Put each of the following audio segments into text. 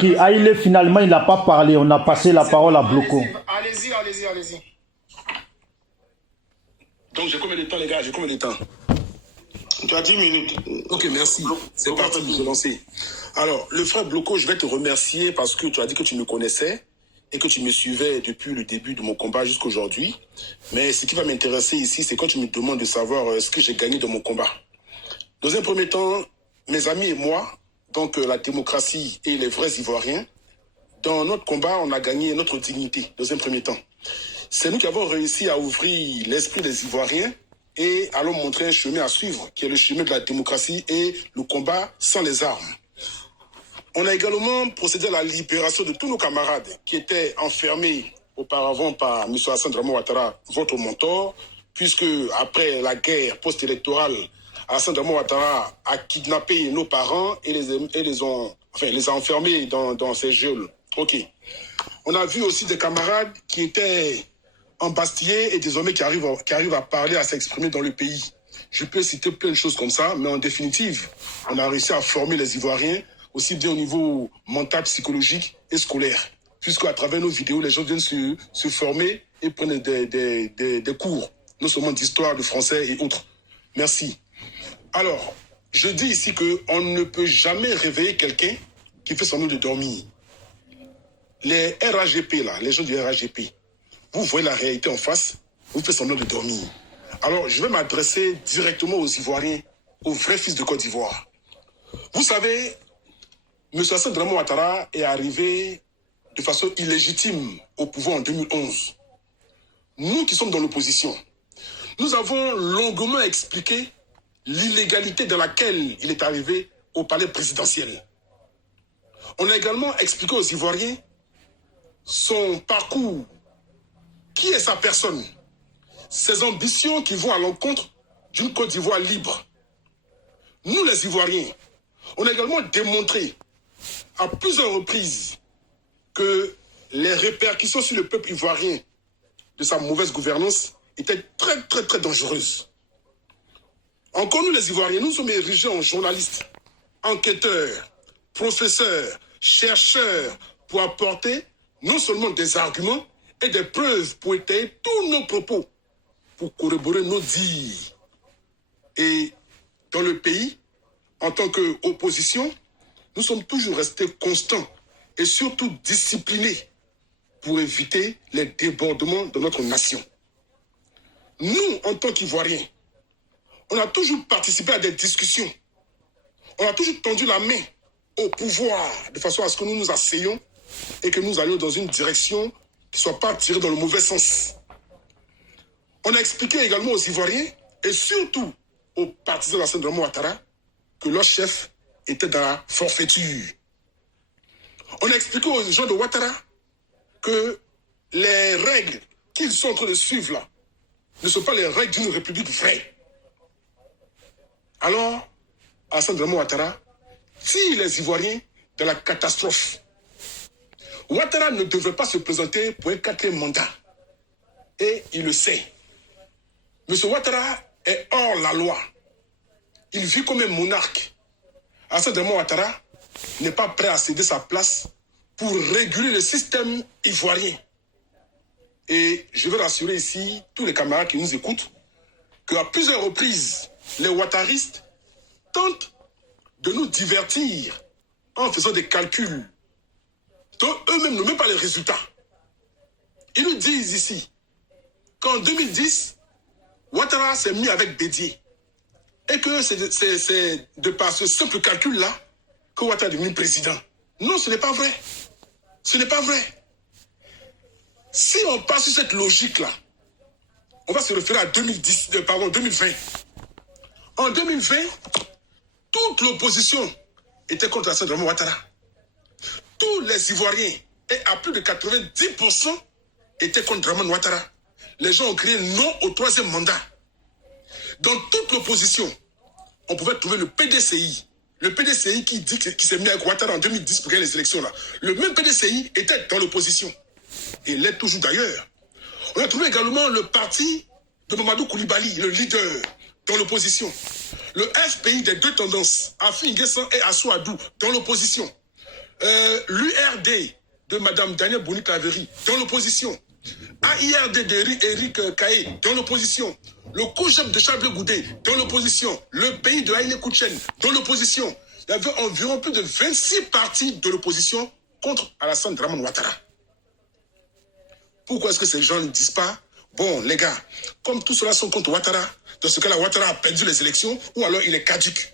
compris. Aïlé, finalement, il n'a pas parlé. On a passé la parole à Bloko. Allez-y. Donc, j'ai combien de temps, les gars? J'ai combien de temps? Tu as 10 minutes. Ok, merci. C'est parti, je vais lancer. Alors, le frère Bloko, je vais te remercier parce que tu as dit que tu me connaissais et que tu me suivais depuis le début de mon combat jusqu'à aujourd'hui. Mais ce qui va m'intéresser ici, c'est quand tu me demandes de savoir ce que j'ai gagné dans mon combat. Dans un premier temps, mes amis et moi, donc la démocratie et les vrais Ivoiriens, dans notre combat, on a gagné notre dignité, dans un premier temps. C'est nous qui avons réussi à ouvrir l'esprit des Ivoiriens et allons montrer un chemin à suivre, qui est le chemin de la démocratie et le combat sans les armes. On a également procédé à la libération de tous nos camarades qui étaient enfermés auparavant par M. Alassane Dramane Ouattara, votre mentor, puisque après la guerre post-électorale, Alassane Dramane Ouattara a kidnappé nos parents et les a enfermés dans ces geôles. Ok. On a vu aussi des camarades qui étaient embastillés et désormais qui arrivent à parler, à s'exprimer dans le pays. Je peux citer plein de choses comme ça, mais en définitive, on a réussi à former les Ivoiriens aussi bien au niveau mental, psychologique et scolaire. Puisque à travers nos vidéos, les gens viennent se former et prennent des cours, non seulement d'histoire, de français et autres. Merci. Alors, je dis ici qu'on ne peut jamais réveiller quelqu'un qui fait semblant de dormir. Les RAGP, là, les gens du RAGP, vous voyez la réalité en face, vous faites semblant de dormir. Alors, je vais m'adresser directement aux Ivoiriens, aux vrais fils de Côte d'Ivoire. Vous savez, M. Alassane Dramane Ouattara est arrivé de façon illégitime au pouvoir en 2011. Nous qui sommes dans l'opposition, nous avons longuement expliqué l'illégalité dans laquelle il est arrivé au palais présidentiel. On a également expliqué aux Ivoiriens son parcours, qui est sa personne, ses ambitions qui vont à l'encontre d'une Côte d'Ivoire libre. Nous, les Ivoiriens, on a également démontré à plusieurs reprises que les répercussions sur le peuple ivoirien de sa mauvaise gouvernance étaient très, très, très dangereuses. Encore nous, les Ivoiriens, nous sommes érigés en journalistes, enquêteurs, professeurs, chercheurs, pour apporter non seulement des arguments et des preuves pour étayer tous nos propos, pour corroborer nos dires. Et dans le pays, en tant qu'opposition, nous sommes toujours restés constants et surtout disciplinés pour éviter les débordements de notre nation. Nous, en tant qu'Ivoiriens, on a toujours participé à des discussions. On a toujours tendu la main au pouvoir de façon à ce que nous nous asseyions et que nous allions dans une direction qui ne soit pas tirée dans le mauvais sens. On a expliqué également aux Ivoiriens et surtout aux partisans d'Alassane Dramane Ouattara que leur chef était dans la forfaiture. On a expliqué aux gens de Ouattara que les règles qu'ils sont en train de suivre là ne sont pas les règles d'une république vraie. Alors, Alassane Dramane Ouattara tire les Ivoiriens de la catastrophe. Ouattara ne devrait pas se présenter pour un 4e mandat. Et il le sait. M. Ouattara est hors la loi. Il vit comme un monarque. Alassane Dramane Ouattara n'est pas prêt à céder sa place pour réguler le système ivoirien. Et je veux rassurer ici tous les camarades qui nous écoutent qu'à plusieurs reprises, les ouattaristes tentent de nous divertir en faisant des calculs dont eux-mêmes n'ont même pas les résultats. Ils nous disent ici qu'en 2010, Ouattara s'est mis avec Bédié et que c'est de par ce simple calcul-là que Ouattara est devenu président. Non, ce n'est pas vrai. Ce n'est pas vrai. Si on passe sur cette logique-là, on va se référer à 2020. En 2020, toute l'opposition était contre Alassane Dramane Ouattara. Tous les Ivoiriens, et à plus de 90%, étaient contre Dramane Ouattara. Les gens ont crié non au 3e mandat. Dans toute l'opposition, on pouvait trouver le PDCI. Le PDCI qui dit qu'il s'est mis avec Ouattara en 2010 pour gagner les élections là. Le même PDCI était dans l'opposition. Et l'est toujours d'ailleurs. On a trouvé également le parti de Mamadou Koulibaly, le leader, dans l'opposition. Le FPI des deux tendances, Afin N'Guessan et Assou Adou, dans l'opposition. l'URD de Mme Daniel Boni-Claveri dans l'opposition, AIRD d'Éric Caé dans l'opposition, le COJEP de Charles Goudet dans l'opposition, le pays de Haïlé Kouchen dans l'opposition. Il y avait environ plus de 26 partis de l'opposition contre Alassane Dramane Ouattara. Pourquoi est-ce que ces gens ne disent pas, bon les gars, comme tous ceux-là sont contre Ouattara, dans ce cas-là, Ouattara a perdu les élections ou alors il est caduque.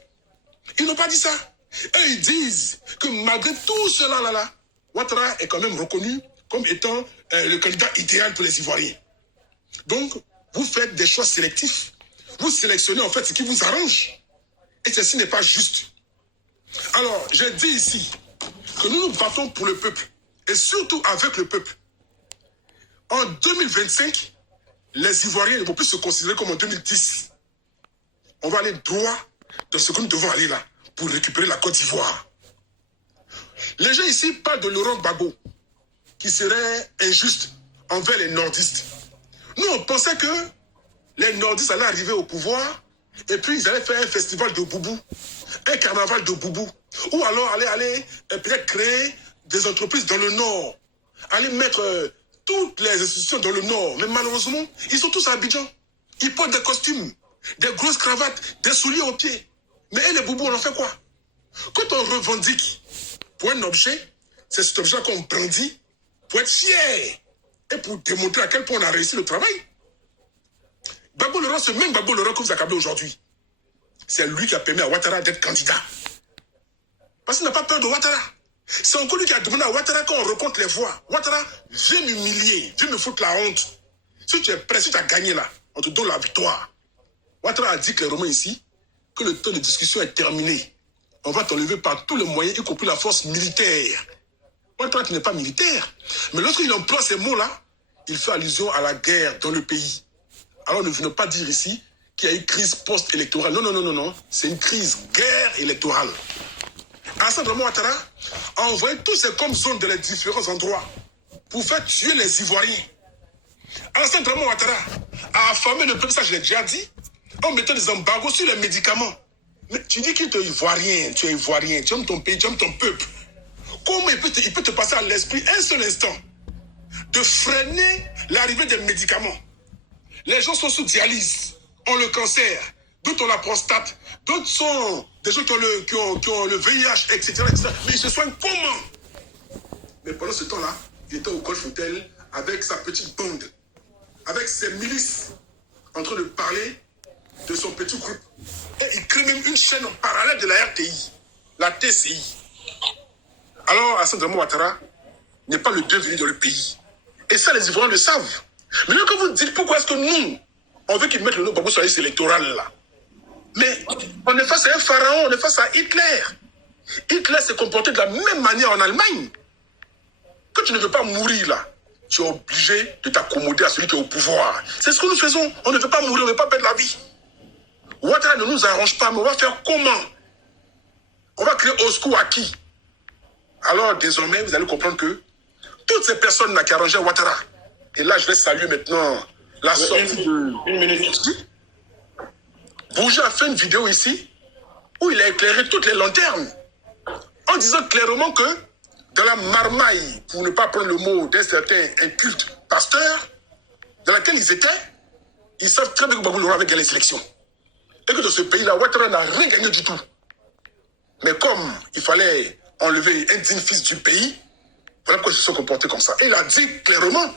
Ils n'ont pas dit ça. Eux, ils disent que malgré tout cela là, Ouattara est quand même reconnu comme étant le candidat idéal pour les Ivoiriens. Donc, vous faites des choix sélectifs. Vous sélectionnez en fait ce qui vous arrange. Et ceci n'est pas juste. Alors, j'ai dit ici que nous nous battons pour le peuple. Et surtout avec le peuple. En 2025, les Ivoiriens ne vont plus se considérer comme en 2010. On va aller droit dans ce que nous devons aller là pour récupérer la Côte d'Ivoire. Les gens ici parlent de Laurent Gbagbo qui serait injuste envers les nordistes. Nous, on pensait que les nordistes allaient arriver au pouvoir et puis ils allaient faire un festival de boubou, un carnaval de boubou, ou alors aller peut-être créer des entreprises dans le nord, aller mettre toutes les institutions dans le nord. Mais malheureusement, ils sont tous à Abidjan. Ils portent des costumes, des grosses cravates, des souliers aux pieds. Mais les boubous, on en fait quoi? Quand on revendique pour un objet, c'est cet objet qu'on brandit pour être fier et pour démontrer à quel point on a réussi le travail. Gbagbo Laurent, ce même Gbagbo Laurent que vous accablez aujourd'hui, c'est lui qui a permis à Ouattara d'être candidat. Parce qu'il n'a pas peur de Ouattara. C'est encore lui qui a demandé à Ouattara quand on recompte les voix. Ouattara, viens m'humilier, viens me foutre la honte. Si tu es prêt, si tu as gagné là, on te donne la victoire. Ouattara a dit clairement ici que le temps de discussion est terminé. On va t'enlever par tous les moyens, y compris la force militaire. Ouattara qui n'est pas militaire. Mais lorsqu'il emploie ces mots-là, il fait allusion à la guerre dans le pays. Alors ne venons pas dire ici qu'il y a une crise post-électorale. Non, non, non, non, non. C'est une crise guerre électorale. Alassane Dramane Ouattara a envoyé tous ces comme zones dans les différents endroits pour faire tuer les Ivoiriens. Alassane Dramane Ouattara a affamé le peuple, ça je l'ai déjà dit, en mettant des embargos sur les médicaments. Mais tu dis qu'il est ivoirien, tu aimes ton pays, tu aimes ton peuple. Comment il peut te passer à l'esprit un seul instant de freiner l'arrivée des médicaments? Les gens sont sous dialyse, ont le cancer, d'autres ont la prostate, d'autres sont des gens qui ont le VIH, etc., etc. Mais ils se soignent comment? Mais pendant ce temps-là, il était au Golf Hotel avec sa petite bande, avec ses milices, en train de parler de son petit groupe. Et il crée même une chaîne en parallèle de la RTI, la TCI. Alors, Alassane Dramane Ouattara n'est pas le bienvenu dans le pays. Et ça, les Ivoiriens le savent. Maintenant, quand vous dites pourquoi est-ce que nous, on veut qu'ils mettent le nom Gbagbo sur la liste électorale là. Mais on est face à un pharaon, on est face à Hitler. Hitler s'est comporté de la même manière en Allemagne. Quand tu ne veux pas mourir là, tu es obligé de t'accommoder à celui qui est au pouvoir. C'est ce que nous faisons. On ne veut pas mourir, on ne veut pas perdre la vie. Ouattara ne nous arrange pas, mais on va faire comment? On va créer au secours à qui? Alors désormais, vous allez comprendre que toutes ces personnes-là qui arrangeaient Ouattara, et là je vais saluer maintenant la sortie de... Une minute. Bourget a fait une vidéo ici où il a éclairé toutes les lanternes en disant clairement que dans la marmaille, pour ne pas prendre le mot d'un certain inculte pasteur, dans laquelle ils étaient, ils savent très bien que Gbagbo Laurent avait gagné les élections. Et que dans ce pays-là, Ouattara n'a rien gagné du tout. Mais comme il fallait enlever un digne fils du pays, voilà pourquoi ils se sont comportés comme ça. Et il a dit clairement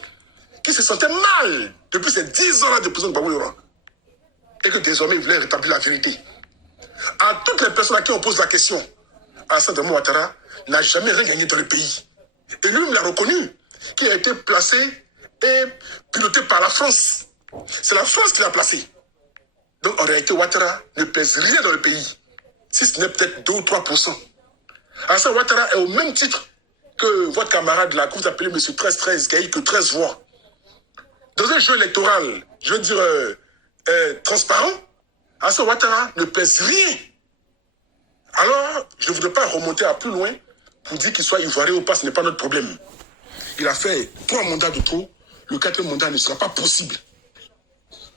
qu'il se sentait mal depuis ces 10 ans-là de prison de Gbagbo Laurent. Et que désormais, il voulait rétablir la vérité. À toutes les personnes à qui on pose la question, Alassane Dramane Ouattara n'a jamais rien gagné dans le pays. Et lui-même l'a reconnu, qu'il a été placé et piloté par la France. C'est la France qui l'a placé. Donc en réalité, Ouattara ne pèse rien dans le pays, si ce n'est peut-être 2 ou 3%. Alassane Ouattara est au même titre que votre camarade là, que vous appelez M. 1313, qui a eu que 13 voix. Dans un jeu électoral, je veux dire transparent, Alassane Ouattara ne pèse rien. Alors, je ne voudrais pas remonter à plus loin pour dire qu'il soit ivoirien ou pas, ce n'est pas notre problème. Il a fait 3 mandats de trop, le 4e mandat ne sera pas possible.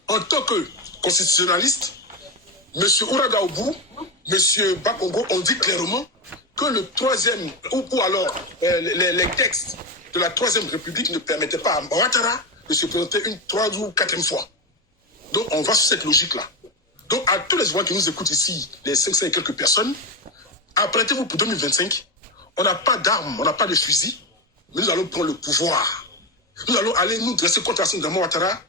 En tant que constitutionnaliste, M. Ouraga Oubou, M. Bakongo ont dit clairement que le troisième, ou alors les textes de la troisième République ne permettaient pas à Ouattara de se présenter une 3e ou 4e fois. Donc on va sur cette logique-là. Donc à tous les gens qui nous écoutent ici, les 500 et quelques personnes, apprêtez-vous pour 2025. On n'a pas d'armes, on n'a pas de fusil, mais nous allons prendre le pouvoir. Nous allons aller nous dresser contre Assimi Ouattara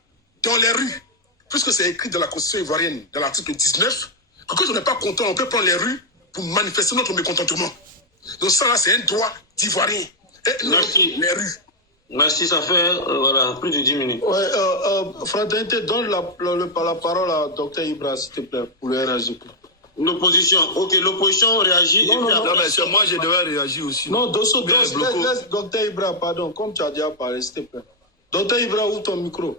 dans les rues. Puisque c'est écrit dans la Constitution ivoirienne, dans l'article 19, que quand on n'est pas content, on peut prendre les rues pour manifester notre mécontentement. Donc ça, là, c'est un droit d'Ivoirien. Et nous allons prendre les rues. Merci, ça fait voilà, plus de 10 minutes. Ouais, Fraternité, donne la parole à Dr Ibra, s'il te plaît, pour le réagir. L'opposition, ok, l'opposition réagit. Non, mais c'est moi, je devais réagir aussi. Non, laisse Dr Ibra, pardon, comme tu as déjà parlé, s'il te plaît. Dr Ibra, ouvre ton micro.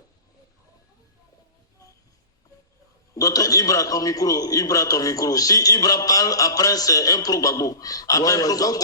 Docteur Ibra, ton micro. Si Ibra parle, après, c'est un pro-babo. Après, Ouais, un pro-babo.